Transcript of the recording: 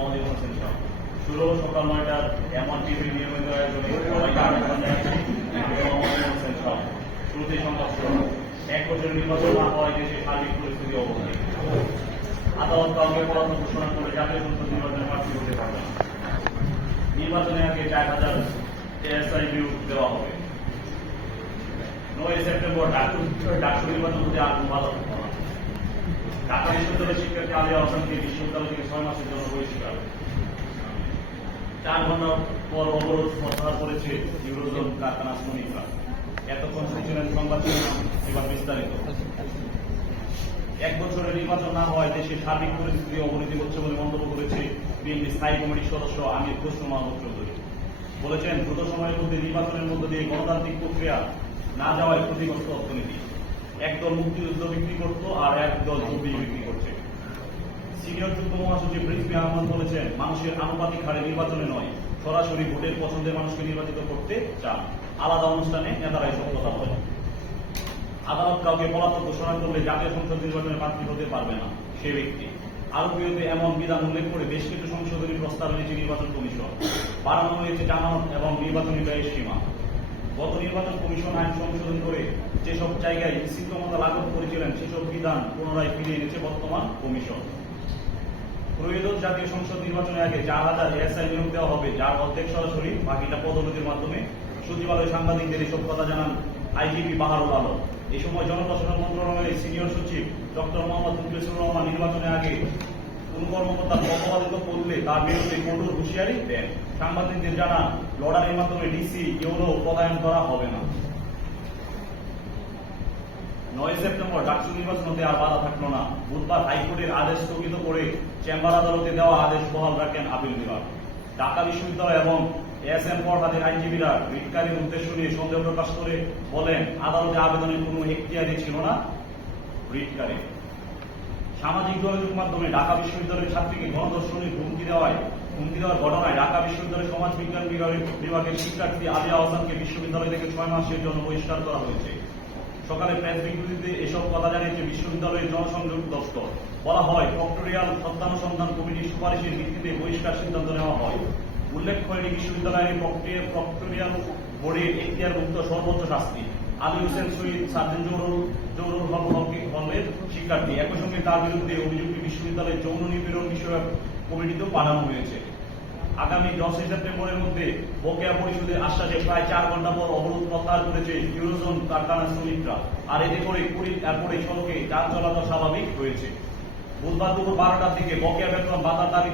মোহাম্মদ হোসেন শাহ। শুরু সকাল 9টার এমন টিভি নিয়মিত আয়োজনে সবাইকে আমন্ত্রণ জানাচ্ছি। মোহাম্মদ হোসেন শাহ। শুরুতেই সংবাদ শিরোনাম। 1 বছরের নির্বাচন না হওয়ায় দেশে সার্বিক পরিস্থিতি অবনতি। আদালত কাউকে পলাতক ঘোষণা করে জাতীয় সংসদ নির্বাচনে প্রার্থী হতে পারবে না। নির্বাচনের আগে 4000 এএসআই নিয়োগ দেওয়া হবে। 9 সেপ্টেম্বর ডাকসু নির্বাচন হতে আর বাধা থাকবে না। ঢাকা বিশ্ববিদ্যালয়ের শিক্ষার্থী আলী আহসানকে বিশ্ববিদ্যালয় থেকে 6 মাসের জন্য বহিষ্কার। 4 ঘন্টা পর অবরোধ প্রত্যাহার করেছে ইউরোজোন কারখানা শ্রমিকরা। এতক্ষণ শুনছিলেন সংবাদ শিরোনাম, এবার বিস্তারিত। 1 বছরের নির্বাচন না হওয়ায় দেশের সার্বিক পরিস্থিতি অবনতি হচ্ছে বলে মন্তব্য করেছে বিএনপি স্থায়ী কমিটির সদস্য আমির খসরু মাহমুদ চৌধুরী। বলেছেন, দ্রুত সময়ের মধ্যে নির্বাচনের মধ্য দিয়ে গণতান্ত্রিক প্রক্রিয়া না যাওয়ায় ক্ষতিগ্রস্ত অর্থনীতি। একদল মুক্তিযুদ্ধ বিক্রি করত আর একদল জমি বিক্রি করছে। সিনিয়র যুগ্ম মহাসচিব রিজভী আহমদ বলেছেন, মানুষের আনুপাতিক হারে নির্বাচনে নয়, সরাসরি ভোটের পছন্দের মানুষকে নির্বাচিত করতে চান। আলাদা অনুষ্ঠানে নেতারা এসব কথা বলেন। আদালত কাউকে পলাতক ঘোষণা করলে জাতীয় সংসদ নির্বাচনে প্রার্থী হতে পারবে না সে ব্যক্তি। আরোপীয়তে এমন বিধান উল্লেখ করে বেশ কিছু সংশোধনী প্রস্তাব এনেছে নির্বাচন কমিশন। বাড়ানো হয়েছে জামানত এবং নির্বাচনী ব্যয়ের সীমা। গত নির্বাচন কমিশন আইন সংশোধন করে যেসব জায়গায় স্থিতমতা লাগু করেছিলেন সেসব বিধান পুনরায় ফিরিয়ে এনেছে বর্তমান কমিশন। ত্রয়োদশ জাতীয় সংসদ নির্বাচনের আগে 4000 এএসআই নিয়োগ দেওয়া হবে, যার অর্ধেক সরাসরি, বাকিটা পদোন্নতির মাধ্যমে। সচিবালয়ে সাংবাদিকদের এসব কথা জানান আইজিপি বাহারুল আলম। এই সময় জনপ্রশাসন মন্ত্রণালয়ের সিনিয়র সচিব ডক্টর মোহাম্মদ মুখলেসুর রহমান নির্বাচনের আগে কোন কর্মকর্তার পক্ষপাতিত্ব করলে তার বিরুদ্ধে কঠোর হুঁশিয়ারি দেন। সাংবাদিকদের জানান, লড়াইয়ের মাধ্যমে ডিসি ইউরো পদায়ন করা হবে না। 9 সেপ্টেম্বর ডাকসু নির্বাচন হতে আর বাধা থাকলো না। বুধবার হাইকোর্টের আদেশ স্থগিত করে চেম্বার আদালতে দেওয়া আদেশ বহাল রাখেন আপিল বিভাগ। ঢাকা বিশ্ববিদ্যালয় এবং এএসএম ফরহাদের আইনজীবীরা রিটকারীর উদ্দেশ্য নিয়ে সন্দেহ প্রকাশ করে বলেন, আদালতে আবেদনের কোনো এখতিয়ারই ছিল না রিটকারী। সামাজিক যোগাযোগ মাধ্যমে ঢাকা বিশ্ববিদ্যালয়ের ছাত্রীকে গণধর্ষণের হুমকি দেওয়ার ঘটনায় ঢাকা বিশ্ববিদ্যালয়ের সমাজ বিজ্ঞান বিভাগের শিক্ষার্থী আলী আহসানকে বিশ্ববিদ্যালয় থেকে 6 মাসের জন্য বহিষ্কার করা হয়েছে। সকালে প্রেস বিবৃতিতে এসব কথা জানিয়েছে বিশ্ববিদ্যালয়ের জনসংযোগ দপ্তর। বলা হয়, ফ্যাক্টরিয়াল সত্যানুসন্ধান কমিটির সুপারিশের ভিত্তিতে বহিষ্কার সিদ্ধান্ত নেওয়া হয়। উল্লেখ্য, এটি বিশ্ববিদ্যালয়ের ফ্যাক্টরিয়াল বোর্ডের এখতিয়ারভুক্ত সর্বোচ্চ শাস্তি। আলী হোসেন শহীদ সার্জেন্ট জৌরুল হলের শিক্ষার্থী। একই সঙ্গে তার বিরুদ্ধে অভিযোগটি বিশ্ববিদ্যালয়ের যৌন নিপীড়ন বিষয়ক কমিটিতেও পাঠানো হয়েছে। আগামী 10 সেপ্টেম্বরের মধ্যে বকেয়া পরিশোধের আশ্বাসে প্রায় 4 ঘন্টা পর অবরোধ প্রত্যাহার করেছে ইউরোজোন কারখানা শ্রমিকরা। আর এতে করে এরপরে সড়কে যান চলাচল স্বাভাবিক হয়েছে। বুধবার দুপুর 12টার দিকে বকেয়া বেতন ভাতার দাবিতে